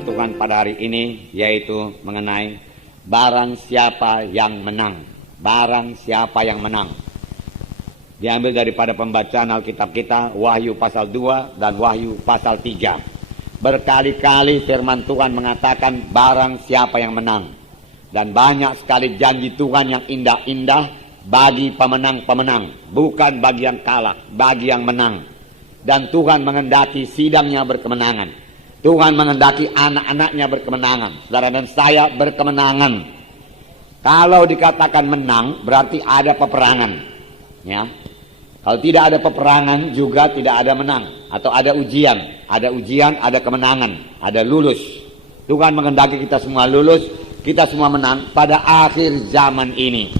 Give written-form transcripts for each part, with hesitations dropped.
firman Tuhan pada hari ini, yaitu mengenai barang siapa yang menang. Barang siapa yang menang. Diambil daripada pembacaan Alkitab kita, Wahyu pasal 2 dan Wahyu pasal 3. Berkali-kali firman Tuhan mengatakan barang siapa yang menang. Dan banyak sekali janji Tuhan yang indah-indah bagi pemenang-pemenang, bukan bagi yang kalah, bagi yang menang. Dan Tuhan mengendaki sidangnya berkemenangan. Tuhan mengendaki anak-anaknya berkemenangan. Saudara dan saya berkemenangan. Kalau dikatakan menang, berarti ada peperangan. Ya. Kalau tidak ada peperangan, juga tidak ada menang. Atau ada ujian. Ada ujian, ada kemenangan. Ada lulus. Tuhan mengendaki kita semua lulus, kita semua menang pada akhir zaman ini.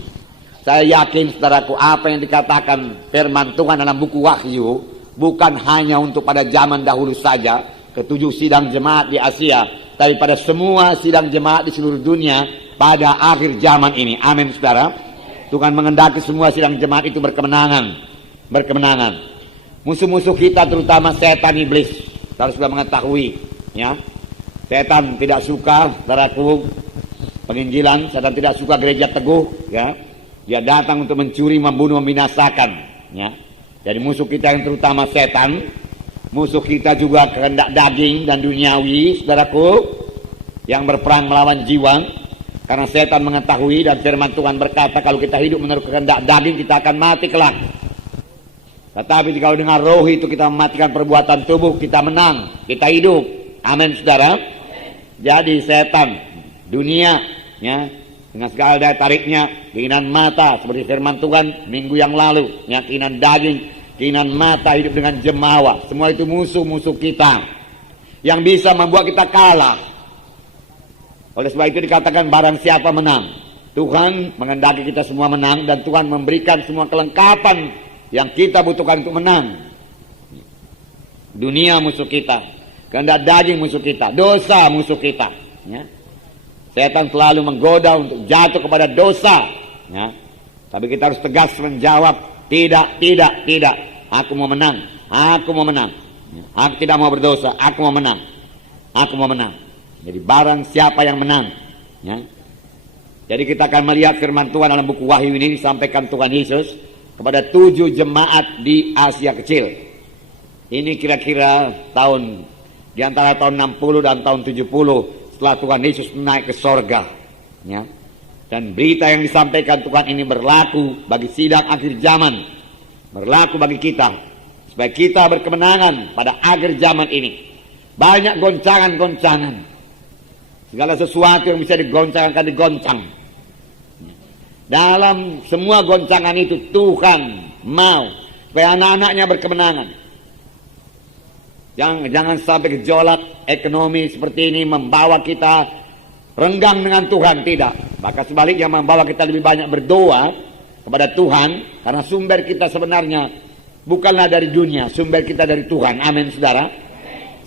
Saya yakin, saudaraku, apa yang dikatakan firman Tuhan dalam buku Wahyu bukan hanya untuk pada zaman dahulu saja, ketujuh sidang jemaat di Asia, tapi pada semua sidang jemaat di seluruh dunia pada akhir zaman ini. Amin, saudara. Tuhan mengendaki semua sidang jemaat itu berkemenangan. Berkemenangan. Musuh-musuh kita terutama setan iblis, harus sudah mengetahui, ya. Setan tidak suka, saudaraku, penginjilan. Setan tidak suka gereja teguh, ya. Dia datang untuk mencuri, membunuh, membinasakan, ya. Jadi musuh kita yang terutama setan. Musuh kita juga kehendak daging dan duniawi, saudaraku, yang berperang melawan jiwa. Karena setan mengetahui dan firman Tuhan berkata, kalau kita hidup menurut kehendak daging, kita akan mati kelak. Tetapi kalau dengan roh itu kita mematikan perbuatan tubuh, kita menang, kita hidup. Amin, saudara. Jadi setan, dunia, ya, dengan segala daya tariknya, keinginan mata, seperti firman Tuhan minggu yang lalu, ya, keinginan daging, keinginan mata, hidup dengan jemawa, semua itu musuh-musuh kita yang bisa membuat kita kalah. Oleh sebab itu dikatakan barang siapa menang. Tuhan mengendaki kita semua menang, dan Tuhan memberikan semua kelengkapan yang kita butuhkan untuk menang. Dunia musuh kita, kehendak daging musuh kita, dosa musuh kita, ya. Setan selalu menggoda untuk jatuh kepada dosa, ya. Tapi kita harus tegas menjawab, tidak, tidak, tidak. Aku mau menang, aku mau menang. Aku tidak mau berdosa, aku mau menang, aku mau menang. Jadi barang siapa yang menang, ya. Jadi kita akan melihat firman Tuhan dalam buku Wahyu ini, disampaikan Tuhan Yesus kepada 7 jemaat di Asia Kecil. Ini kira-kira tahun di antara tahun 60 dan tahun 70 setelah Tuhan Yesus naik ke sorga, ya. Dan berita yang disampaikan Tuhan ini berlaku bagi sidang akhir zaman, berlaku bagi kita, supaya kita berkemenangan pada akhir zaman ini. Banyak goncangan-goncangan, segala sesuatu yang bisa digoncang akan digoncang. Dalam semua goncangan itu Tuhan mau supaya anak-anaknya berkemenangan. Jangan sampai gejolak ekonomi seperti ini membawa kita renggang dengan Tuhan, tidak. Maka sebaliknya membawa kita lebih banyak berdoa kepada Tuhan, karena sumber kita sebenarnya bukanlah dari dunia, sumber kita dari Tuhan. Amin, saudara.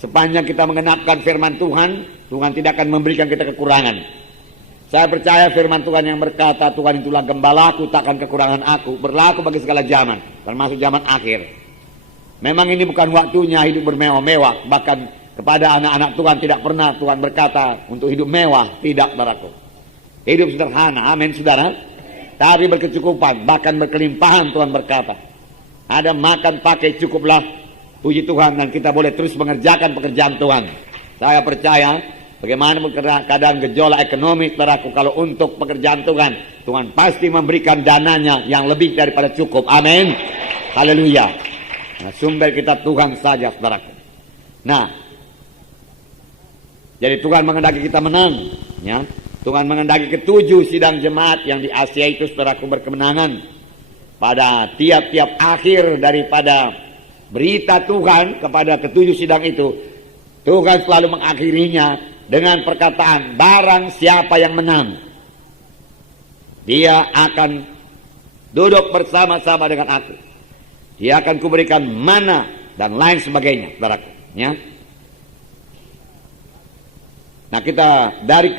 Sepanjang kita mengenapkan firman Tuhan, Tuhan tidak akan memberikan kita kekurangan. Saya percaya firman Tuhan yang berkata, Tuhan itulah gembalaku, takkan kekurangan aku, berlaku bagi segala zaman, termasuk zaman akhir. Memang ini bukan waktunya hidup bermewah-mewah. Bahkan kepada anak-anak Tuhan tidak pernah Tuhan berkata untuk hidup mewah. Tidak, saudaraku. Hidup sederhana, amin, saudara. Tapi berkecukupan, bahkan berkelimpahan. Tuhan berkata, ada makan pakai cukuplah, puji Tuhan, dan kita boleh terus mengerjakan pekerjaan Tuhan. Saya percaya bagaimana keadaan gejolak ekonomi, saudaraku, kalau untuk pekerjaan Tuhan, Tuhan pasti memberikan dananya yang lebih daripada cukup. Amin. Haleluya. Nah, sumber kita Tuhan saja, saudaraku. Nah, jadi Tuhan mengendaki kita menang, ya. Tuhan mengendaki ke-7 sidang jemaat yang di Asia itu, saudaraku, berkemenangan. Pada tiap-tiap akhir daripada berita Tuhan kepada ke-7 sidang itu, Tuhan selalu mengakhirinya dengan perkataan, barang siapa yang menang, dia akan duduk bersama-sama dengan aku. Dia akan kuberikan mana dan lain sebagainya, saudaraku, ya. Nah, kita dari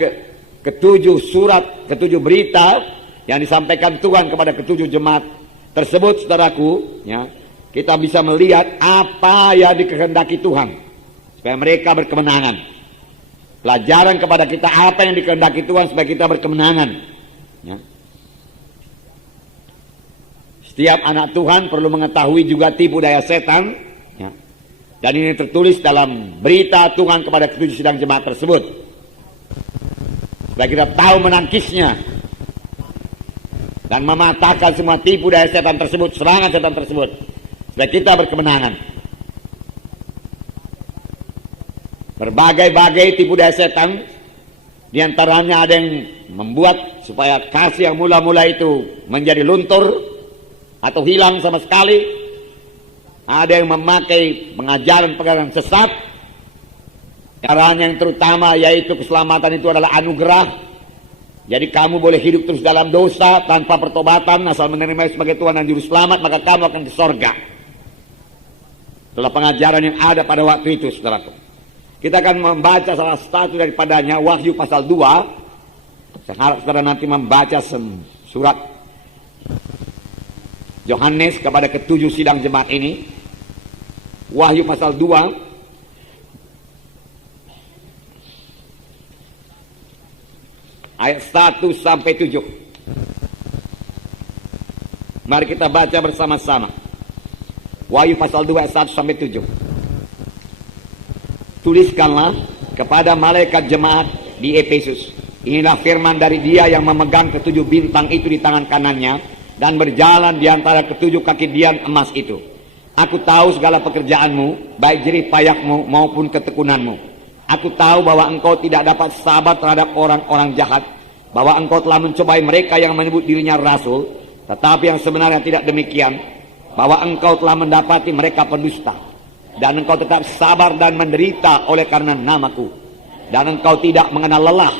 ke-7 surat, ke-7 berita yang disampaikan Tuhan kepada ke-7 jemaat tersebut, saudaraku, ya, kita bisa melihat apa yang dikehendaki Tuhan supaya mereka berkemenangan. Pelajaran kepada kita apa yang dikehendaki Tuhan supaya kita berkemenangan. Ya. Setiap anak Tuhan perlu mengetahui juga tipu daya setan. Ya. Dan ini tertulis dalam berita Tuhan kepada ketujuh sidang jemaat tersebut. Supaya kita tahu menangkisnya. Dan mematahkan semua tipu daya setan tersebut, serangan setan tersebut. Supaya kita berkemenangan. Berbagai-bagai tipu daya setan, diantaranya ada yang membuat supaya kasih yang mula-mula itu menjadi luntur atau hilang sama sekali. Ada yang memakai pengajaran-pengajaran sesat. Caranya yang terutama yaitu keselamatan itu adalah anugerah. Jadi kamu boleh hidup terus dalam dosa tanpa pertobatan, asal menerima sebagai Tuhan dan Juru Selamat, maka kamu akan ke sorga. Itulah pengajaran yang ada pada waktu itu, saudaraku. Kita akan membaca salah satu daripadanya, Wahyu pasal 2. Saya harap saudara nanti membaca surat Yohanes kepada ketujuh sidang jemaat ini. Wahyu pasal 2. Ayat 1 sampai 7. Mari kita baca bersama-sama. Wahyu pasal 2 ayat 1 sampai 7. Tuliskanlah kepada malaikat jemaat di Efesus. Inilah firman dari Dia yang memegang ketujuh bintang itu di tangan kanannya dan berjalan di antara ketujuh kaki dian emas itu. Aku tahu segala pekerjaanmu, baik jerih payahmu maupun ketekunanmu. Aku tahu bahwa engkau tidak dapat sabar terhadap orang-orang jahat, bahwa engkau telah mencobai mereka yang menyebut dirinya rasul, tetapi yang sebenarnya tidak demikian, bahwa engkau telah mendapati mereka pendusta. Dan engkau tetap sabar dan menderita oleh karena namaku. Dan engkau tidak mengenal lelah.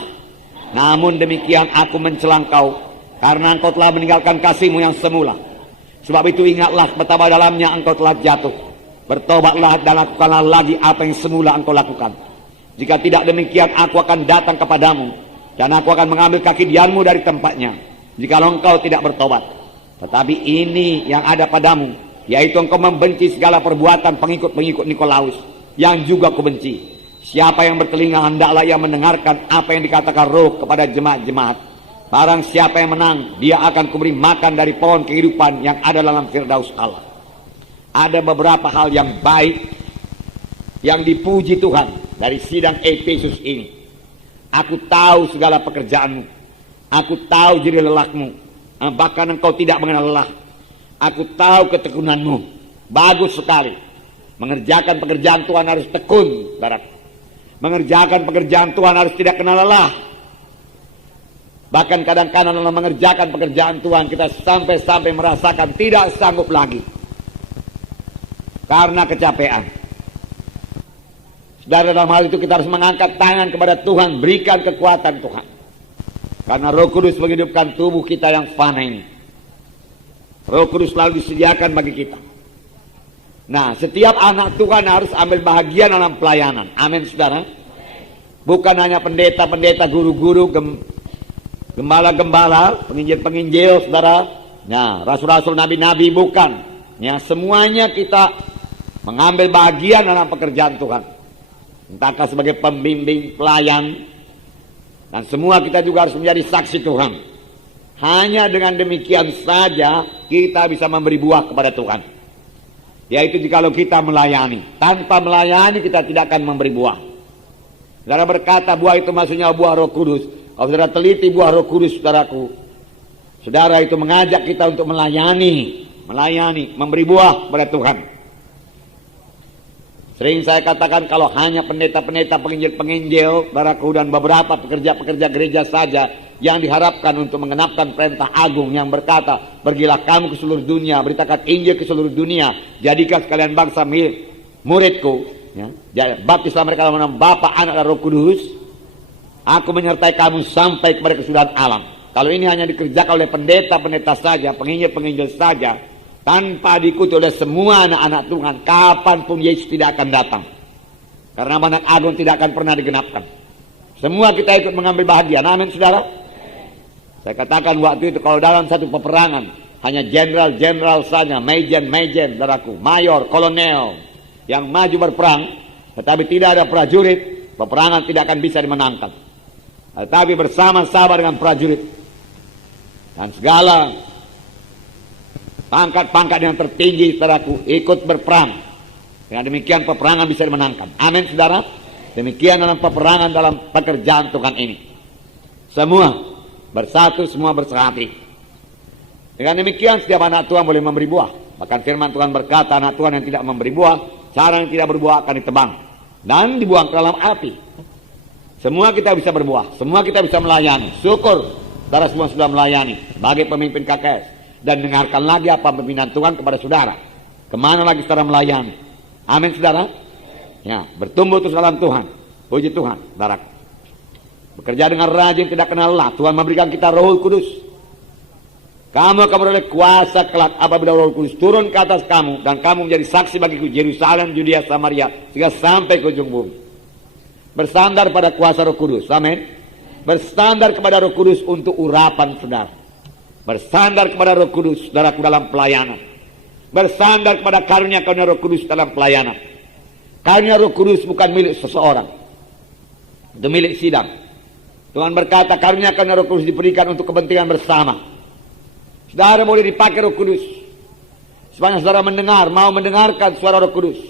Namun demikian aku mencela engkau, karena engkau telah meninggalkan kasihmu yang semula. Sebab itu ingatlah betapa dalamnya engkau telah jatuh. Bertobatlah dan lakukanlah lagi apa yang semula engkau lakukan. Jika tidak demikian aku akan datang kepadamu, dan aku akan mengambil kaki dianmu dari tempatnya, jikalau engkau tidak bertobat. Tetapi ini yang ada padamu, yaitu engkau membenci segala perbuatan pengikut-pengikut Nikolaus, yang juga kubenci. Siapa yang bertelinga hendaklah ia mendengarkan apa yang dikatakan Roh kepada jemaat-jemaat. Barang siapa yang menang, dia akan kuberi makan dari pohon kehidupan yang ada dalam Firdaus Allah. Ada beberapa hal yang baik yang dipuji Tuhan dari sidang Efesus ini. Aku tahu segala pekerjaanmu, aku tahu jerih lelahmu, bahkan engkau tidak mengenal lelah. Aku tahu ketekunanmu. Bagus sekali. Mengerjakan pekerjaan Tuhan harus tekun, saudara. Mengerjakan pekerjaan Tuhan harus tidak kenal lelah. Bahkan kadang-kadang dalam mengerjakan pekerjaan Tuhan kita sampai-sampai merasakan tidak sanggup lagi karena kecapean. Saudara, dalam hal itu kita harus mengangkat tangan kepada Tuhan, berikan kekuatan Tuhan. Karena Roh Kudus menghidupkan tubuh kita yang fana ini. Roh Kudus selalu disediakan bagi kita. Nah, setiap anak Tuhan harus ambil bahagian dalam pelayanan. Amin, saudara. Bukan hanya pendeta-pendeta, guru-guru, gembala-gembala, penginjil-penginjil, saudara. Nah, rasul-rasul, nabi-nabi, bukan. Ya, semuanya kita mengambil bahagian dalam pekerjaan Tuhan. Entahkah sebagai pembimbing, pelayan, dan semua kita juga harus menjadi saksi Tuhan. Hanya dengan demikian saja kita bisa memberi buah kepada Tuhan. Yaitu jikalau kita melayani. Tanpa melayani kita tidak akan memberi buah. Saudara berkata buah itu maksudnya buah Roh Kudus. Kalau saudara teliti buah Roh Kudus, saudaraku, saudara itu mengajak kita untuk melayani, memberi buah kepada Tuhan. Sering saya katakan kalau hanya pendeta-pendeta, penginjil-penginjil, saudaraku, dan beberapa pekerja-pekerja gereja saja yang diharapkan untuk mengenapkan perintah agung yang berkata, pergilah kamu ke seluruh dunia, beritakan Injil ke seluruh dunia, jadikan sekalian bangsa muridku, ya, baptislah mereka dalam nama Bapa, Anak, dan Roh Kudus. Aku menyertai kamu sampai kepada kesudahan alam. Kalau ini hanya dikerjakan oleh pendeta-pendeta saja, penginjil-penginjil saja, tanpa diikuti oleh semua anak-anak Tuhan, kapanpun Yesus tidak akan datang. Karena amanat agung tidak akan pernah digenapkan. Semua kita ikut mengambil bahagian. Amin, saudara. Saya katakan waktu itu kalau dalam satu peperangan hanya jenderal-jenderal saja, saudaraku, mayor, kolonel yang maju berperang, tetapi tidak ada prajurit, peperangan tidak akan bisa dimenangkan. Tetapi bersama-sama dengan prajurit dan segala pangkat-pangkat yang tertinggi, saudaraku, ikut berperang. Dengan demikian peperangan bisa dimenangkan. Amin, saudara. Demikian dalam peperangan, dalam pekerjaan Tuhan ini. Semua bersatu, semua bersehati. Dengan demikian setiap anak Tuhan boleh memberi buah. Bahkan firman Tuhan berkata, anak Tuhan yang tidak memberi buah, cara yang tidak berbuah akan ditebang dan dibuang ke dalam api. Semua kita bisa berbuah, semua kita bisa melayani. Syukur saudara semua sudah melayani sebagai pemimpin KKS. Dan dengarkan lagi apa pimpinan Tuhan kepada saudara. Kemana lagi saudara melayani. Amin, saudara. Ya, bertumbuh terus dalam Tuhan. Puji Tuhan, saudara. Bekerja dengan rajin, tidak kenal lelah. Tuhan memberikan kita Roh Kudus. Kamu akan beroleh kuasa kelak apabila Roh Kudus turun ke atas kamu. Dan kamu menjadi saksi bagiku Yerusalem, Yudea, Samaria, sehingga sampai ke ujung bumi. Bersandar pada kuasa Roh Kudus. Amin. Bersandar kepada Roh Kudus untuk urapan saudara. Bersandar kepada Roh Kudus, saudaraku, dalam pelayanan. Bersandar kepada karunia-karunia Roh Kudus dalam pelayanan. Karunia Roh Kudus bukan milik seseorang. Itu milik sidang. Tuhan berkata karunia-karunia Roh Kudus diberikan untuk kepentingan bersama. Saudara boleh dipakai Roh Kudus. Sepanjang saudara mendengar, mau mendengarkan suara Roh Kudus.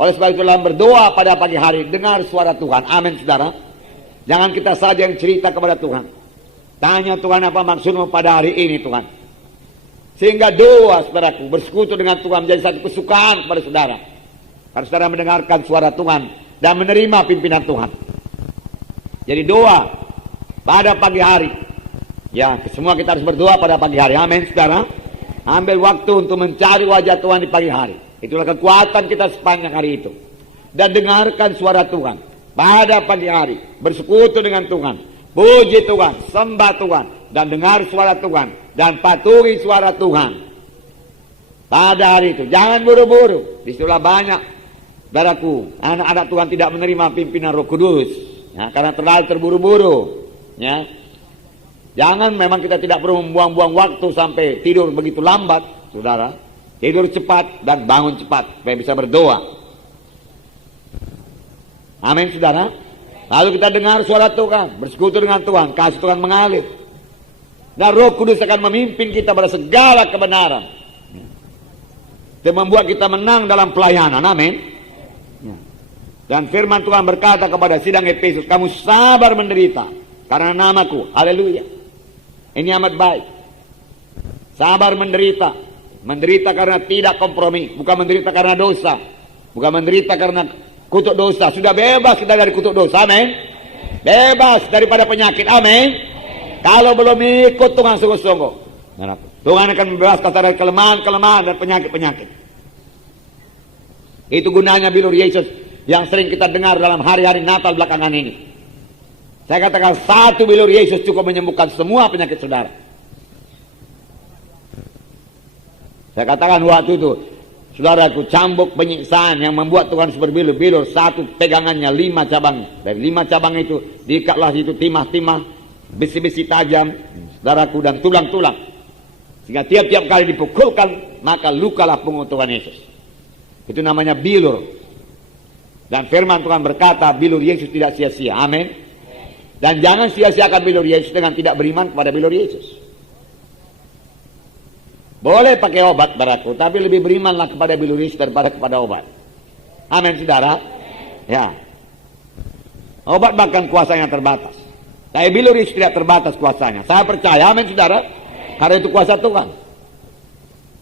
Oleh sebab itu dalam berdoa pada pagi hari, dengar suara Tuhan. Amin, saudara. Jangan kita saja yang cerita kepada Tuhan. Tanya Tuhan apa maksudmu pada hari ini, Tuhan. Sehingga doa, saudaraku, bersekutu dengan Tuhan menjadi satu kesukaan kepada saudara. Harus saudara mendengarkan suara Tuhan dan menerima pimpinan Tuhan. Jadi doa pada pagi hari. Ya, semua kita harus berdoa pada pagi hari. Amin, saudara. Ambil waktu untuk mencari wajah Tuhan di pagi hari. Itulah kekuatan kita sepanjang hari itu. Dan dengarkan suara Tuhan pada pagi hari. Bersekutu dengan Tuhan. Puji Tuhan, sembah Tuhan, dan dengar suara Tuhan, dan patuhi suara Tuhan. Pada hari itu, jangan buru-buru. Disitulah banyak, saudaraku, anak-anak Tuhan tidak menerima pimpinan Roh Kudus, ya, karena terlalu terburu-buru. Ya. Jangan, memang kita tidak perlu membuang-buang waktu sampai tidur begitu lambat, saudara. Tidur cepat dan bangun cepat, supaya bisa berdoa. Amin, saudara. Lalu kita dengar suara Tuhan, bersekutu dengan Tuhan, kasih Tuhan mengalir. Dan Roh Kudus akan memimpin kita pada segala kebenaran. Dan membuat kita menang dalam pelayanan. Amin. Dan firman Tuhan berkata kepada sidang Efesus, kamu sabar menderita karena namaku. Haleluya. Ini amat baik. Sabar menderita. Menderita karena tidak kompromi. Bukan menderita karena dosa. Bukan menderita karena kutuk dosa. Sudah bebas kita dari kutuk dosa. Amin. Bebas daripada penyakit. Amin. Kalau belum ikut Tuhan sungguh-sungguh, Tuhan akan membebaskan kita dari kelemahan-kelemahan dan penyakit-penyakit. Itu gunanya bilur Yesus yang sering kita dengar dalam hari-hari Natal belakangan ini. Saya katakan satu bilur Yesus cukup menyembuhkan semua penyakit saudara. Saya katakan waktu itu, saudaraku, cambuk penyiksaan yang membuat Tuhan berbilur-bilur, satu pegangannya 5 cabang. Dari 5 cabang itu diikatlah itu timah-timah, besi-besi tajam, saudaraku, dan tulang-tulang. Sehingga tiap-tiap kali dipukulkan, maka lukalah punggung Tuhan Yesus. Itu namanya bilur. Dan firman Tuhan berkata, bilur Yesus tidak sia-sia. Amin. Dan jangan sia-siakan bilur Yesus dengan tidak beriman kepada bilur Yesus. Boleh pakai obat, saudaraku, tapi lebih berimanlah kepada bilur Yesus daripada kepada obat. Amin, saudara. Ya. Obat bahkan kuasanya terbatas. Tapi bilur Yesus tidak terbatas kuasanya. Saya percaya, amin, saudara. Karena itu kuasa Tuhan.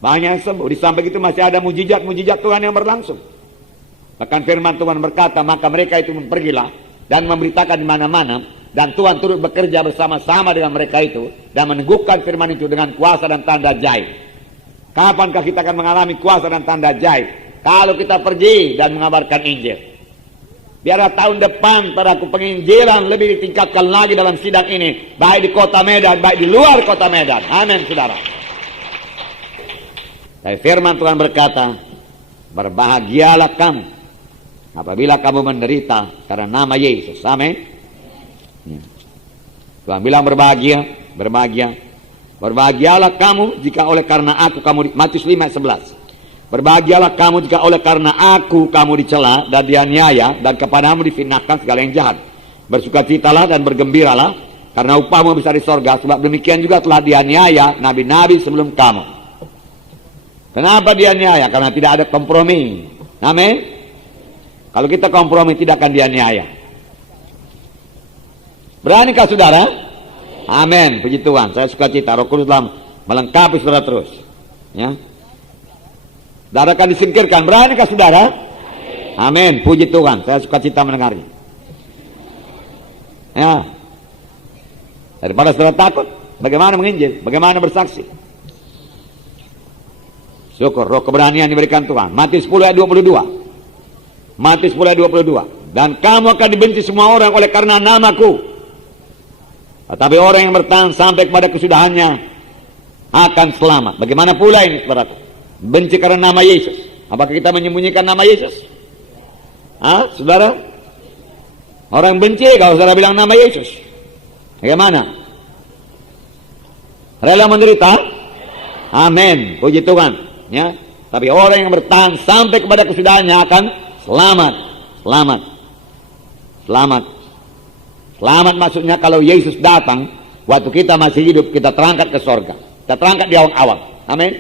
Banyak yang sembuh. Di samping itu masih ada mujizat-mujizat Tuhan yang berlangsung. Bahkan firman Tuhan berkata, maka mereka itu pergilah dan memberitakan di mana-mana. Dan Tuhan turut bekerja bersama-sama dengan mereka itu. Dan meneguhkan firman itu dengan kuasa dan tanda ajaib. Kapankah kita akan mengalami kuasa dan tanda ajaib? Kalau kita pergi dan mengabarkan Injil. Biarlah tahun depan padaku penginjilan lebih ditingkatkan lagi dalam sidang ini. Baik di kota Medan, baik di luar kota Medan. Amin, saudara. Dan firman Tuhan berkata, berbahagialah kamu apabila kamu menderita karena nama Yesus. Amin. Tuhan bilang berbahagia, berbahagia. Berbahagialah kamu jika oleh karena aku kamu, Matius 5:11. Berbahagialah kamu jika oleh karena aku kamu dicela dan dianiaya, dan kepadamu difitnahkan segala yang jahat. Bersukacitalah dan bergembiralah, karena upahmu besar di sorga, sebab demikian juga telah dianiaya nabi-nabi sebelum kamu. Kenapa dianiaya? Karena tidak ada kompromi. Amin. Kalau kita kompromi tidak akan dianiaya. Beranikah saudara? Amin. Puji Tuhan. Saya sukacita. Roh Kudus telah melengkapi saudara terus. Ya. Saudara akan disingkirkan. Beranikah saudara? Amin. Puji Tuhan. Saya sukacita mendengarnya. Ya. Daripada saudara takut, bagaimana menginjil? Bagaimana bersaksi? Syukur, roh keberanian diberikan Tuhan. Matius 10 ayat 22. Matius 10 ayat 22. Dan kamu akan dibenci semua orang oleh karena namaku. Tetapi orang yang bertahan sampai kepada kesudahannya akan selamat. Bagaimana pula ini, saudaraku? Benci karena nama Yesus. Apakah kita menyembunyikan nama Yesus? Hah, saudara? Orang benci kalau saudara bilang nama Yesus. Bagaimana? Rela menderita? Amin. Puji Tuhan. Ya. Tapi orang yang bertahan sampai kepada kesudahannya akan selamat. Selamat. Selamat. Selamat maksudnya kalau Yesus datang, waktu kita masih hidup, kita terangkat ke sorga. Kita terangkat di awang-awang. Amin.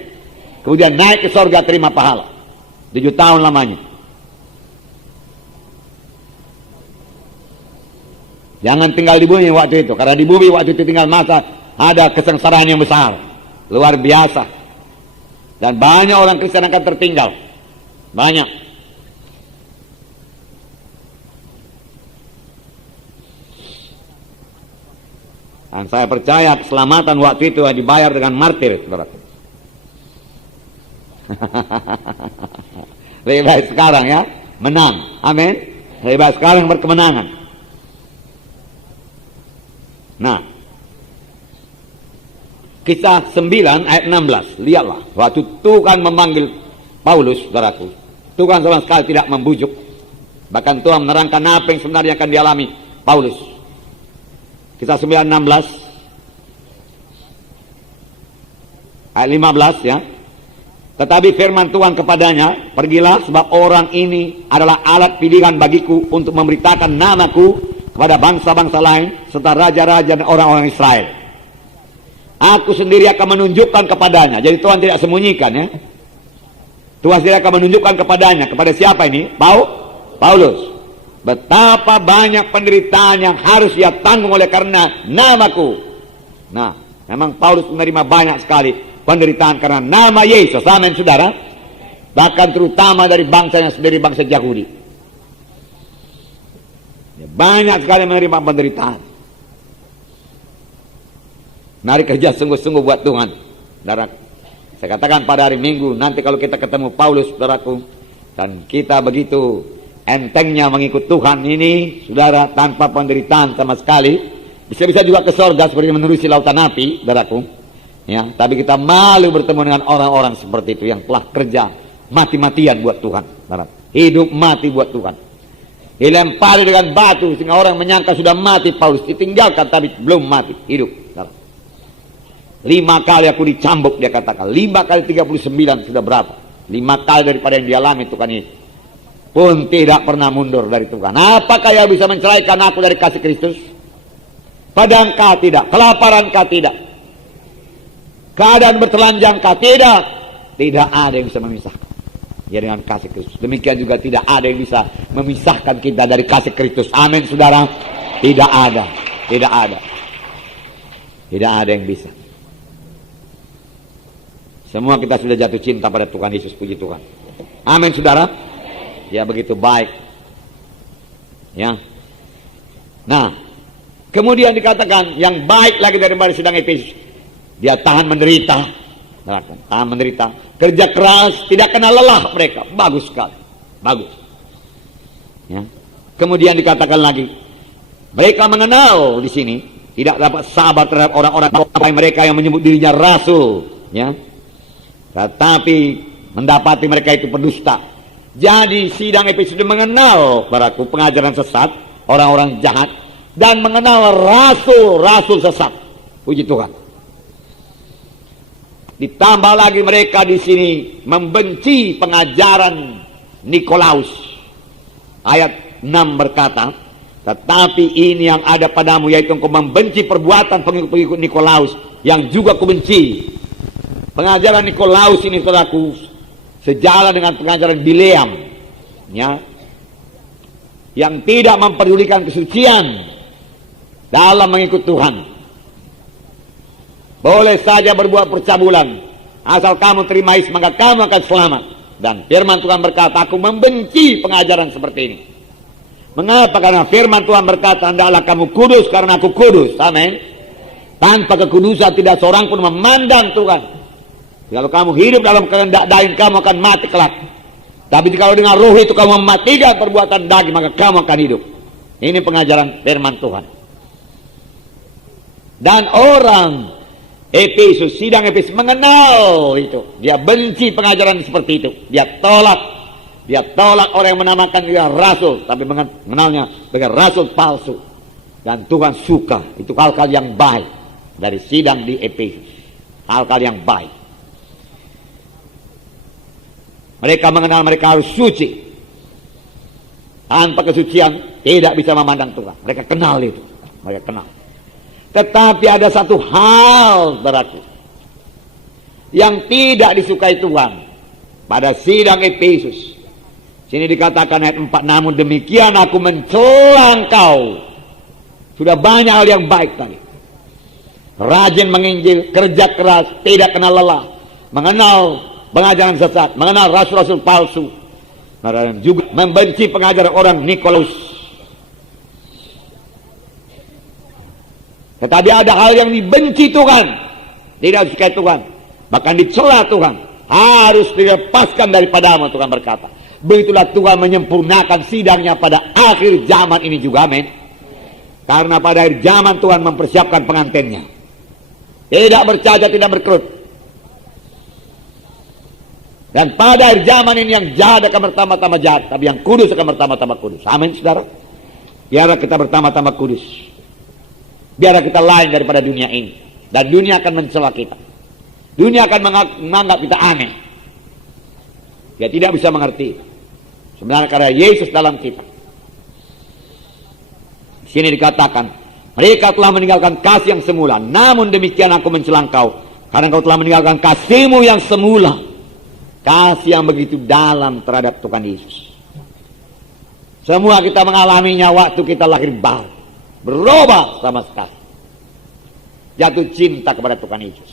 Kemudian naik ke sorga, terima pahala. 7 tahun lamanya. Jangan tinggal di bumi waktu itu. Karena di bumi waktu itu tinggal masa ada kesengsaraan yang besar. Luar biasa. Dan banyak orang Kristen akan tertinggal. Banyak. Dan saya percaya keselamatan waktu itu dibayar dengan martir. Lebih baik sekarang ya. Menang. Amin. Lebih baik sekarang berkemenangan. Nah. Kisah 9 ayat 16. Lihatlah. Waktu Tuhan memanggil Paulus, saudaraku. Tuhan sama sekali tidak membujuk. Bahkan Tuhan menerangkan apa yang sebenarnya akan dialami Paulus. Kisah 9 16. Ayat 15 ya. Tetapi firman Tuhan kepadanya, pergilah sebab orang ini adalah alat pilihan bagiku untuk memberitakan namaku kepada bangsa-bangsa lain serta raja-raja dan orang-orang Israel. Aku sendiri akan menunjukkan kepadanya. Jadi Tuhan tidak sembunyikan ya. Tuhan sendiri akan menunjukkan kepadanya. Kepada siapa ini? Paulus. Betapa banyak penderitaan yang harus dia tanggung oleh karena namaku. Nah, memang Paulus menerima banyak sekali penderitaan karena nama Yesus. Amin saudara. Bahkan terutama dari bangsanya sendiri, bangsa Yahudi. Banyak sekali menerima penderitaan. Mari kerja sungguh-sungguh buat Tuhan. Saudara, saya katakan pada hari Minggu nanti kalau kita ketemu Paulus, saudaraku, dan kita begitu entengnya mengikut Tuhan ini, saudara, tanpa penderitaan sama sekali, bisa-bisa juga ke sorga seperti menerusi lautan api, saudaraku. Ya, tapi kita malu bertemu dengan orang-orang seperti itu yang telah kerja mati-matian buat Tuhan, saudara. Hidup mati buat Tuhan. Dilempari dengan batu sehingga orang menyangka sudah mati. Paulus ditinggalkan tapi belum mati, hidup, saudara. 5 kali aku dicambuk, dia katakan. 5 kali 39 sudah berapa? 5 kali daripada yang dialami Tuhan ini. Pun tidak pernah mundur dari Tuhan. Apakah ia bisa menceraikan aku dari kasih Kristus? Padangkah tidak? Kelaparankah tidak? Keadaan bertelanjangkah tidak? Tidak ada yang bisa memisahkan ya dengan kasih Kristus. Demikian juga tidak ada yang bisa memisahkan kita dari kasih Kristus. Amin saudara. Tidak ada. Tidak ada. Tidak ada yang bisa. Semua kita sudah jatuh cinta pada Tuhan Yesus, puji Tuhan. Amin saudara. Ya begitu baik. Ya. Nah, kemudian dikatakan yang baik lagi daripada sedang Efesus, dia tahan menderita. Tahan menderita. Kerja keras, tidak kenal lelah mereka. Bagus sekali. Bagus. Ya. Kemudian dikatakan lagi, mereka mengenal di sini tidak dapat sabar terhadap orang-orang mereka yang menyebut dirinya rasul, ya. Tetapi mendapati mereka itu pendusta. Jadi sidang Efesus mengenal baraku pengajaran sesat, orang-orang jahat, dan mengenal rasul-rasul sesat. Puji Tuhan. Ditambah lagi mereka di sini membenci pengajaran Nikolaus. Ayat 6 berkata, tetapi ini yang ada padamu, yaitu engkau membenci perbuatan pengikut-pengikut Nikolaus, yang juga kubenci. Pengajaran Nikolaus ini, saudaraku, sejalan dengan pengajaran Bileam, ya, yang tidak memperdulikan kesucian dalam mengikut Tuhan. Boleh saja berbuat percabulan, asal kamu terima Yesus, maka kamu akan selamat. Dan firman Tuhan berkata, aku membenci pengajaran seperti ini. Mengapa? Karena firman Tuhan berkata, hendaklah kamu kudus karena aku kudus. Amin. Tanpa kekudusan tidak seorang pun memandang Tuhan. Kalau kamu hidup dalam kehendak daging, kamu akan mati kelak. Tapi kalau dengan roh itu kamu mematikan perbuatan daging, maka kamu akan hidup. Ini pengajaran firman Tuhan. Dan orang Efesus, sidang Efesus mengenal itu. Dia benci pengajaran seperti itu. Dia tolak orang yang menamakan dia rasul, tapi mengenalnya sebagai rasul palsu. Dan Tuhan suka, itu hal-hal yang baik dari sidang di Efesus. Hal-hal yang baik. Mereka mengenal mereka harus suci. Tanpa kesucian tidak bisa memandang Tuhan. Mereka kenal itu. Mereka kenal. Tetapi ada satu hal, saudaraku, yang tidak disukai Tuhan pada sidang Efesus. Sini dikatakan ayat 4, namun demikian aku mencela engkau. Sudah banyak hal yang baik tadi. Rajin menginjil, kerja keras, tidak kenal lelah, mengenal pengajaran sesat, mengenal rasul-rasul palsu, dan juga membenci pengajaran orang Nikolaus. Tetapi ada hal yang dibenci Tuhan, tidak disukai Tuhan, bahkan dicela Tuhan, harus dilepaskan daripadamu, Tuhan berkata. Begitulah Tuhan menyempurnakan sidangnya pada akhir zaman ini juga, amin. Karena pada akhir zaman Tuhan mempersiapkan pengantinnya. Tidak bercacat, tidak berkerut. Dan pada akhir zaman ini yang jahat akan bertambah-tambah jahat, tapi yang kudus akan bertambah-tambah kudus. Amin, saudara. Biarlah kita bertambah-tambah kudus. Biarlah kita lain daripada dunia ini. Dan dunia akan mencela kita. Dunia akan menganggap kita aneh. Dia tidak bisa mengerti. Sebenarnya karena Yesus dalam kita. Di sini dikatakan, mereka telah meninggalkan kasih yang semula. Namun demikian aku mencela engkau, karena engkau telah meninggalkan kasihmu yang semula. Kasih yang begitu dalam terhadap Tuhan Yesus. Semua kita mengalaminya waktu kita lahir baru. Berubah sama sekali. Jatuh cinta kepada Tuhan Yesus.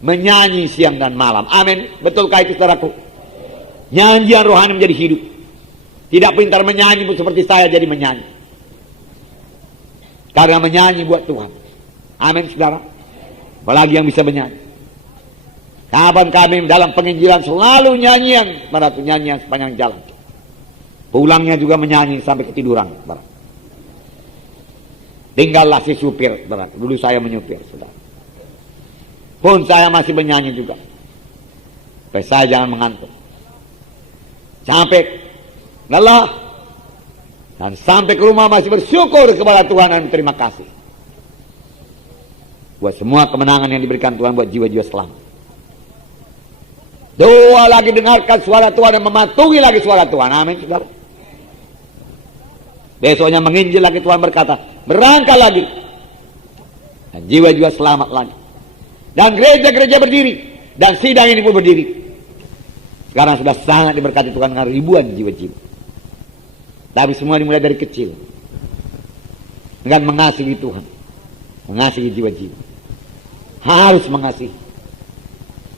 Menyanyi siang dan malam. Amin. Betulkah itu, saudaraku? Nyanyian rohani menjadi hidup. Tidak pintar menyanyi pun seperti saya jadi menyanyi. Karena menyanyi buat Tuhan. Amin, saudara. Apalagi yang bisa menyanyi. Kapan kami dalam penginjilan selalu nyanyian, pada nyanyian sepanjang jalan. Pulangnya juga menyanyi sampai ketiduran, saudara. Tinggallah si supir, saudara. Dulu saya menyupir, saudara. Pun saya masih menyanyi juga. Supaya saya jangan mengantuk. Sampai lelah dan sampai ke rumah masih bersyukur kepada Tuhan dan berterima kasih buat semua kemenangan yang diberikan Tuhan buat jiwa-jiwa selamat. Doa lagi, dengarkan suara Tuhan dan mematuhi lagi suara Tuhan. Amin, saudara. Besoknya menginjil lagi, Tuhan berkata, berangkat lagi dan jiwa-jiwa selamat lagi. Dan gereja-gereja berdiri dan sidang ini pun berdiri. Sekarang sudah sangat diberkati Tuhan dengan ribuan jiwa-jiwa. Tapi semua dimulai dari kecil. Dengan mengasihi Tuhan. Mengasihi jiwa-jiwa. Harus mengasihi.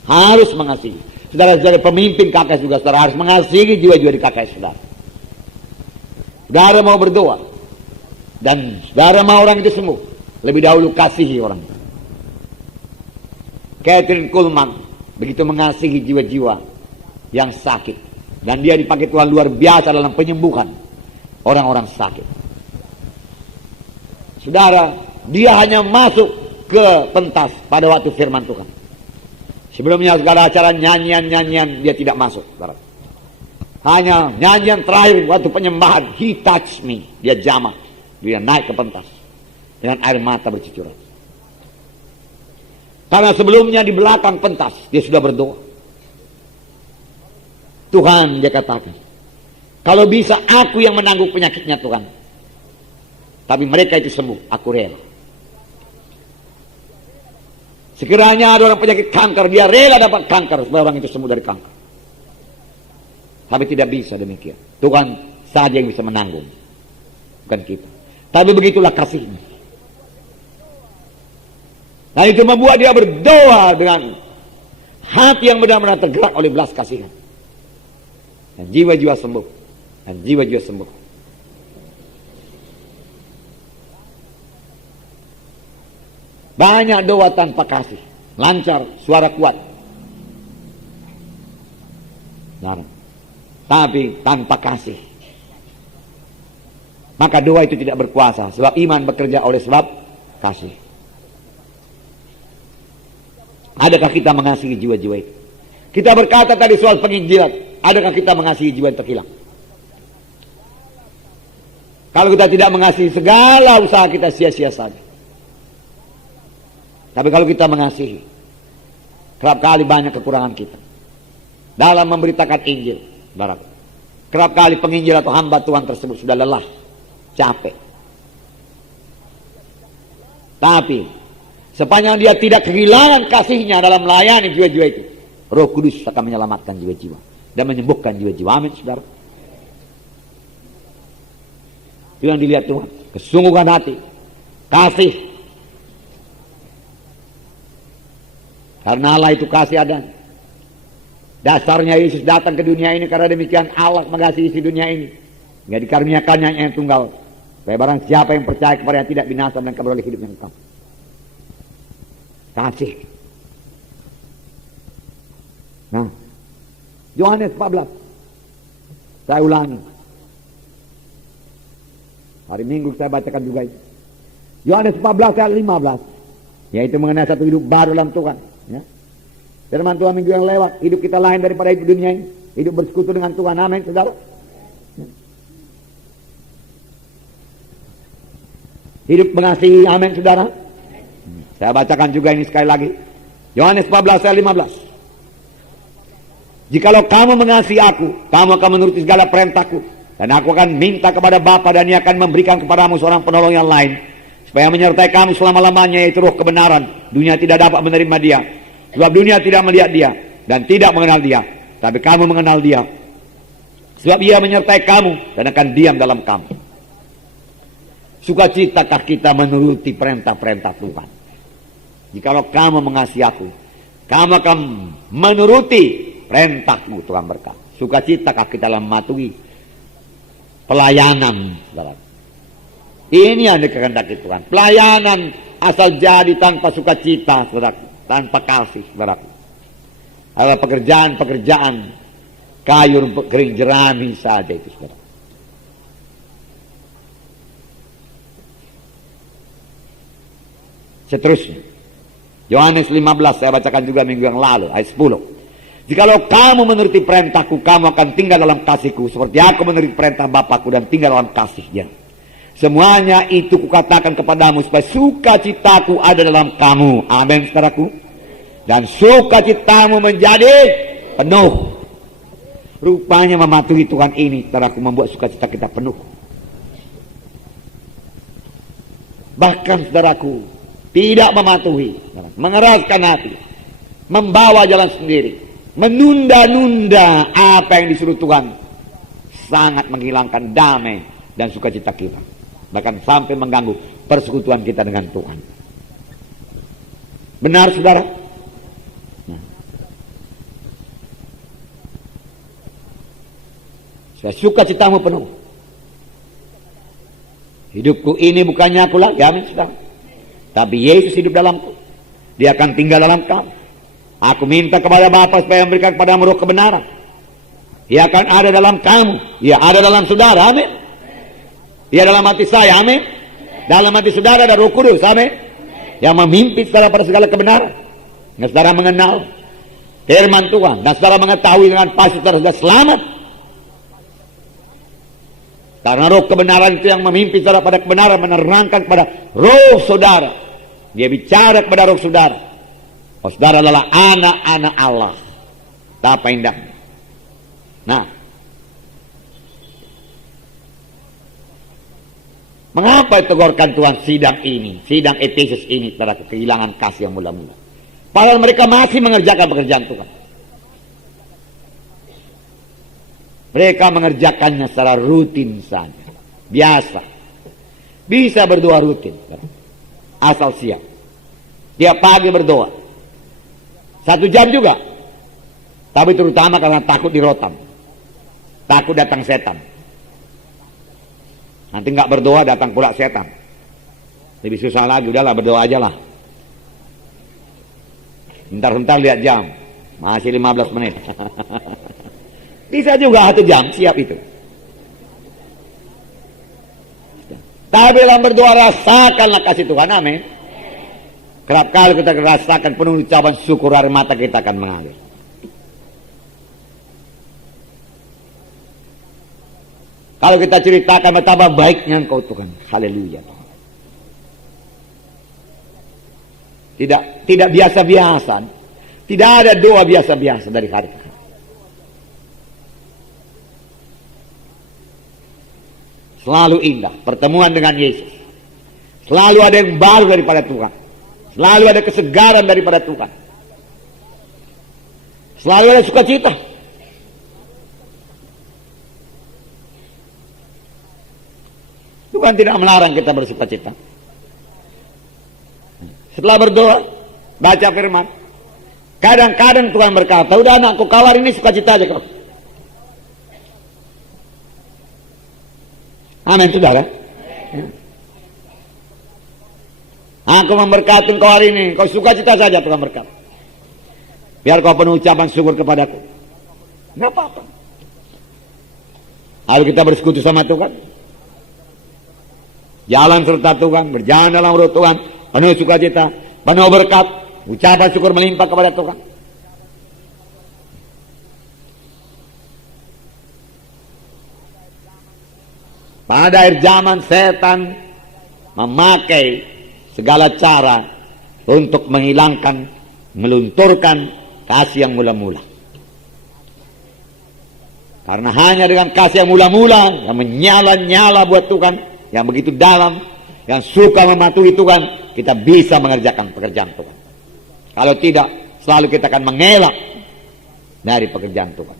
Harus mengasihi. Saudara-saudara pemimpin KKS juga, saudara harus mengasihi jiwa-jiwa di KKS, saudara. Saudara mau berdoa. Dan saudara mau orang itu sembuh. Lebih dahulu kasihi orang. Catherine Kuhlman begitu mengasihi jiwa-jiwa yang sakit. Dan dia dipakai Tuhan luar biasa dalam penyembuhan orang-orang sakit. Saudara, dia hanya masuk ke pentas pada waktu firman Tuhan. Sebelumnya segala acara nyanyian-nyanyian dia tidak masuk, saudara. Hanya nyanyian terakhir waktu penyembahan, He touch me, dia jamah. Dia naik ke pentas dengan air mata bercucuran. Karena sebelumnya di belakang pentas dia sudah berdoa. Tuhan, dia katakan, kalau bisa aku yang menanggung penyakitnya Tuhan, tapi mereka itu sembuh, aku rela. Sekiranya ada orang penyakit kanker, dia rela dapat kanker supaya orang itu sembuh dari kanker. Tapi tidak bisa demikian. Tuhan saja yang bisa menanggung, bukan kita. Tapi begitulah kasihnya. Nah, itu membuat dia berdoa dengan hati yang benar-benar tergerak oleh belas kasihan. Dan jiwa-jiwa sembuh. Dan jiwa-jiwa sembuh. Banyak doa tanpa kasih. Lancar, suara kuat. Nah, tapi tanpa kasih, maka doa itu tidak berkuasa. Sebab iman bekerja oleh sebab kasih. Adakah kita mengasihi jiwa-jiwa itu? Kita berkata tadi soal penginjilan. Adakah kita mengasihi jiwa yang terhilang? Kalau kita tidak mengasihi, segala usaha kita sia-sia saja. Tapi kalau kita mengasihi, kerap kali banyak kekurangan kita dalam memberitakan Injil. Kerap kali penginjil atau hamba Tuhan tersebut sudah lelah, capek. Tapi sepanjang dia tidak kehilangan kasihnya dalam melayani jiwa-jiwa itu, Roh Kudus akan menyelamatkan jiwa-jiwa dan menyembuhkan jiwa-jiwa. Amin, saudara. Itu yang dilihat Tuhan, kesungguhan hati, kasih. Karena Allah itu kasih adanya. Dasarnya Yesus datang ke dunia ini karena demikian Allah mengasihi isi dunia ini. Hingga dikaruniakannya yang tunggal. Supaya barang siapa yang percaya kepada yang tidak binasa dan beroleh hidup yang kekal. Kasih. Nah, Yohanes 14. Saya ulangi. Hari Minggu saya bacakan juga itu. Yohanes 14 ayat 15. Yaitu mengenai satu hidup baru dalam Tuhan. Ya. Firman Tuhan minggu yang lewat, hidup kita lain daripada hidup dunia ini, hidup bersekutu dengan Tuhan. Amin, saudara. Ya. Hidup mengasihi, amin, saudara. Saya bacakan juga ini sekali lagi. Yohanes 14 ayat 15. Jikalau kamu mengasihi aku, kamu akan menuruti segala perintahku, dan aku akan minta kepada Bapa dan Ia akan memberikan kepadamu seorang penolong yang lain, supaya menyertai kamu selama-lamanya, yaitu Roh kebenaran. Dunia tidak dapat menerima dia, sebab dunia tidak melihat dia dan tidak mengenal dia. Tapi kamu mengenal dia, sebab ia menyertai kamu dan akan diam dalam kamu. Sukacitakah kita menuruti perintah-perintah Tuhan? Jikalau kamu mengasihi aku, kamu akan menuruti perintahku, Tuhan berkata. Sukacitakah kita dalam mematuhi pelayanan? Ini yang dikehendaki Tuhan. Pelayanan asal jadi tanpa sukacita, saudaraku, tanpa kasih, saudaraku, adalah pekerjaan-pekerjaan kayur kering jerami saja itu, saudara. Seterusnya, Yohanes 15 saya bacakan juga minggu yang lalu, ayat 10. Jikalau kamu menuruti perintahku, kamu akan tinggal dalam kasihku, seperti aku menuruti perintah Bapakku dan tinggal dalam kasihnya. Semuanya itu kukatakan kepadamu supaya sukacitaku ada dalam kamu. Amin, saudaraku. Dan sukacitamu menjadi penuh. Rupanya mematuhi Tuhan ini, saudaraku, membuat sukacita kita penuh. Bahkan, saudaraku, tidak mematuhi, mengeraskan hati, membawa jalan sendiri, menunda-nunda apa yang disuruh Tuhan, sangat menghilangkan damai dan sukacita kita. Bahkan sampai mengganggu persekutuan kita dengan Tuhan. Benar, saudara? Nah. Saya suka citamu penuh. Hidupku ini bukannya aku lagi, amin, saudara. Tapi Yesus hidup dalamku. Dia akan tinggal dalam kamu. Aku minta kepada Bapa supaya memberikan kepadamu Roh kebenaran. Dia akan ada dalam kamu. Dia ada dalam saudara, amin. Dia dalam hati saya, amin. Dalam hati saudara ada Roh Kudus, amin. Yang memimpin saudara pada segala kebenaran. Dan saudara mengenal firman Tuhan. Dan saudara mengetahui dengan pasti saudara sudah selamat. Karena Roh kebenaran itu yang memimpin saudara pada kebenaran, menerangkan kepada roh saudara. Dia bicara kepada roh saudara. Oh, saudara adalah anak-anak Allah. Betapa indahnya. Nah, mengapa ditegurkan Tuhan sidang ini, sidang Efesus ini pada kehilangan kasih yang mula-mula? Padahal mereka masih mengerjakan pekerjaan Tuhan. Mereka mengerjakannya secara rutin saja, biasa. Bisa berdoa rutin, asal siap. Tiap pagi berdoa, 1 jam juga. Tapi terutama karena takut dirotam, takut datang setan. Nanti nggak berdoa datang pula setan. Lebih susah lagi, udahlah berdoa aja lah. Bentar-bentar lihat jam, masih 15 menit. Bisa juga 1 jam, siap itu. Tapi dalam berdoa rasakanlah kasih Tuhan, amin. Kerap kali kita rasakan penuh ucapan syukur, air mata kita akan mengalir. Kalau kita ceritakan betapa baiknya Engkau Tuhan, haleluya. Tidak biasa-biasa, tidak ada doa biasa-biasa dari hari ke hari. Selalu indah pertemuan dengan Yesus. Selalu ada yang baru daripada Tuhan. Selalu ada kesegaran daripada Tuhan. Selalu ada sukacita. Tuhan tidak melarang kita bersukacita. Setelah berdoa, baca firman. Kadang-kadang Tuhan berkata, udah anakku, kau hari ini sukacita aja kau. Amin, saudara. Ya. Aku memberkati kau hari ini, kau sukacita saja Tuhan berkata. Biar kau penuh ucapan syukur kepadaku. Enggak apa-apa. Lalu kita bersekutu sama Tuhan. Jalan serta Tuhan, berjalan dalam urut Tuhan, penuh sukacita, penuh berkat, ucapan syukur melimpah kepada Tuhan. Pada akhir zaman setan memakai segala cara untuk menghilangkan, melunturkan kasih yang mula-mula. Karena hanya dengan kasih yang mula-mula, yang menyala-nyala buat Tuhan, yang begitu dalam, yang suka mematuhi Tuhan, kita bisa mengerjakan pekerjaan Tuhan. Kalau tidak, selalu kita akan mengelak dari pekerjaan Tuhan.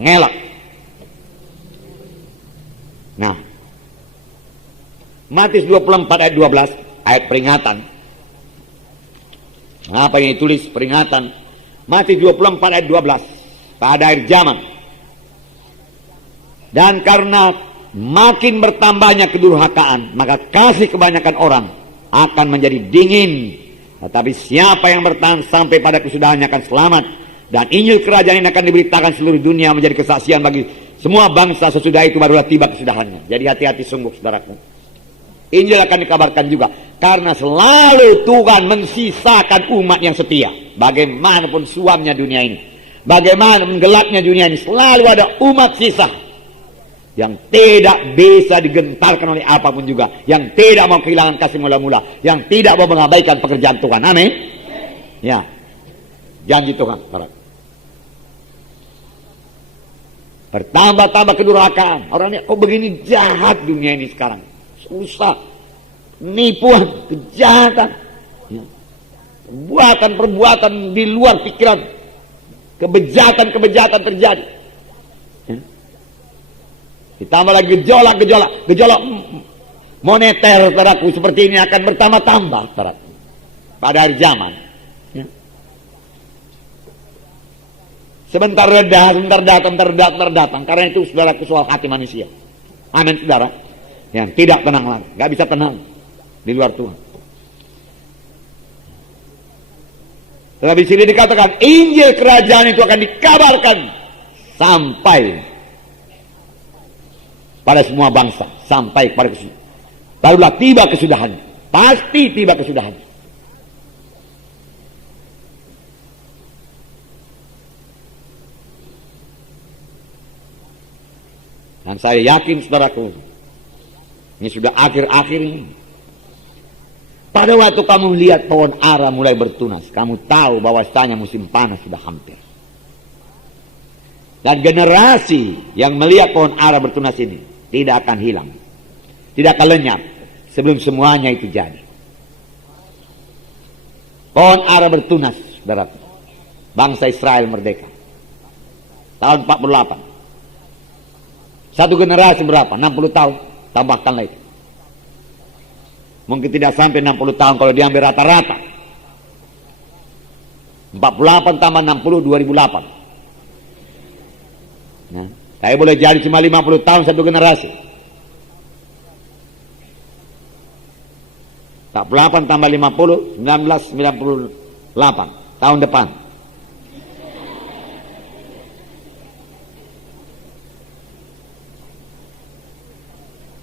Mengelak. Nah, Matius 24 ayat 12, ayat peringatan. Apa yang ditulis peringatan? Matius 24 ayat 12, pada akhir zaman. Dan karena makin bertambahnya kedurhakaan, maka kasih kebanyakan orang akan menjadi dingin. Tetapi siapa yang bertahan sampai pada kesudahannya akan selamat. Dan Injil kerajaan ini akan diberitakan seluruh dunia menjadi kesaksian bagi semua bangsa, sesudah itu barulah tiba kesudahannya. Jadi hati-hati sungguh saudaraku. Injil akan dikabarkan juga. Karena selalu Tuhan mensisakan umat yang setia. Bagaimanapun suamnya dunia ini, bagaimanapun gelapnya dunia ini, selalu ada umat sisa yang tidak bisa digentarkan oleh apapun juga, yang tidak mau kehilangan kasih mula-mula, yang tidak mau mengabaikan pekerjaan Tuhan. Amin. Ya, janji Tuhan. Bertambah-tambah kedurhakaan. Orang ini kok begini jahat dunia ini sekarang. Susah. Nipuan, kejahatan. Ya. Perbuatan di luar pikiran. Kebejatan terjadi. Ya. Ditambah lagi gejolak moneter saudaraku seperti ini akan bertambah-tambah saudaraku pada akhir zaman. Ya. Sebentar reda, sebentar datang. Karena itu saudaraku soal hati manusia. Amin saudara. Yang tidak tenang lagi, nggak bisa tenang di luar Tuhan. Tetapi di sini dikatakan Injil kerajaan itu akan dikabarkan sampai pada semua bangsa, sampai pada kesudahan. Barulah tiba kesudahannya. Pasti tiba kesudahannya. Dan saya yakin saudaraku, ini sudah akhir-akhir ini. Pada waktu kamu lihat pohon ara mulai bertunas, kamu tahu bahwasanya musim panas sudah hampir. Dan generasi yang melihat pohon ara bertunas ini tidak akan hilang, tidak akan lenyap sebelum semuanya itu jadi. Pohon ara bertunas, saudara. Bangsa Israel merdeka tahun 48. Satu generasi berapa? 60 tahun. Tambahkan lagi. Mungkin tidak sampai 60 tahun kalau diambil rata-rata. 48 tambah 60, 2008. Nah, saya boleh jadi cuma 50 tahun satu generasi. 48 tambah 50, 1998. Tahun depan.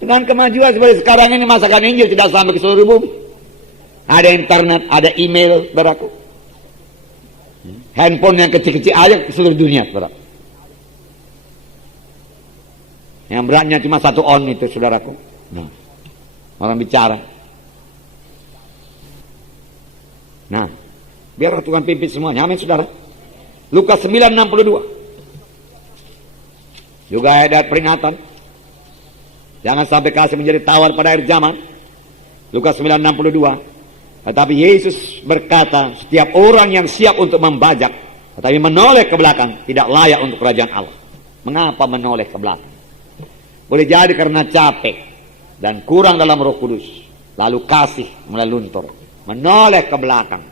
Dengan kemajuan seperti sekarang ini, masakan Injil tidak sampai ke seluruh bumi. Ada internet, ada email, saudaraku. Handphone yang kecil-kecil aja ke seluruh dunia, saudaraku. Yang beratnya cuma 1 on itu, saudaraku. Nah, orang bicara. Nah, biar Tuhan pimpin semuanya. Amin, saudara. Lukas 9:62. Juga ada peringatan. Jangan sampai kasih menjadi tawar pada akhir zaman. Lukas 9:62. Tetapi Yesus berkata, setiap orang yang siap untuk membajak, tetapi menoleh ke belakang, tidak layak untuk kerajaan Allah. Mengapa menoleh ke belakang? Boleh jadi karena capek dan kurang dalam Roh Kudus. Lalu kasih mulai luntur. Menoleh ke belakang.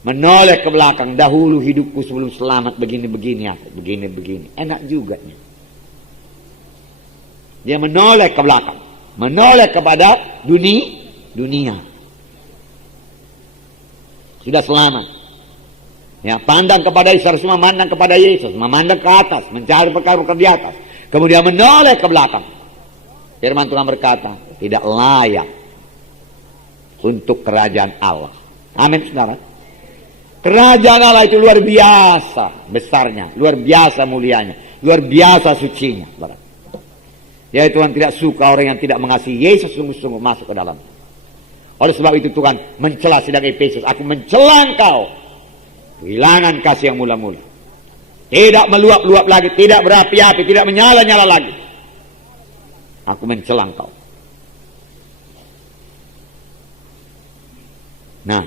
Menoleh ke belakang. Dahulu hidupku sebelum selamat begini-begini. Begini-begini. Enak juga. Dia menoleh ke belakang. Menoleh kepada dunia. Sudah selamat. Ya, pandang kepada Yesus, harus memandang kepada Yesus. Memandang ke atas. Mencari perkara-perkara di atas. Kemudian menoleh ke belakang. Firman Tuhan berkata, tidak layak untuk kerajaan Allah. Amin, saudara. Kerajaan Allah itu luar biasa besarnya, luar biasa mulianya, luar biasa sucinya. Ya, Tuhan tidak suka orang yang tidak mengasihi Yesus sungguh-sungguh masuk ke dalam. Oleh sebab itu Tuhan mencela sidang Efesus, aku mencela engkau, kehilangan kasih yang mula-mula. Tidak meluap-luap lagi, tidak berapi-api, tidak menyala-nyala lagi. Aku mencela engkau. Nah,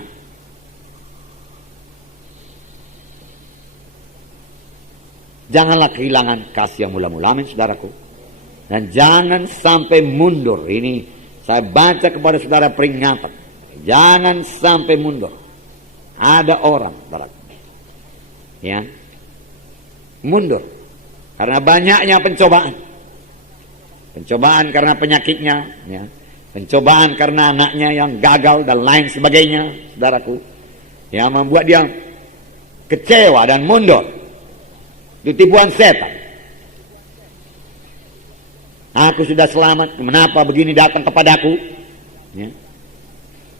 janganlah kehilangan kasih yang mula-mula. Amin, saudaraku. Dan jangan sampai mundur. Ini saya baca kepada saudara peringatan. Jangan sampai mundur. Ada orang, saudaraku, ya, mundur karena banyaknya pencobaan. Pencobaan karena penyakitnya, ya. Pencobaan karena anaknya yang gagal dan lain sebagainya, saudaraku. Yang membuat dia kecewa dan mundur. Itu tipuan setan. Aku sudah selamat, kenapa begini datang kepadaku? Ya.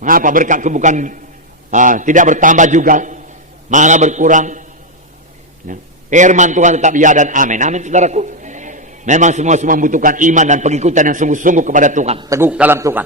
Mengapa berkatku bukan tidak bertambah juga, malah berkurang? Ya. Firman Tuhan tetap ya dan amin. Amin, saudaraku. Memang semua membutuhkan iman dan pengikutan yang sungguh-sungguh kepada Tuhan, teguh dalam Tuhan.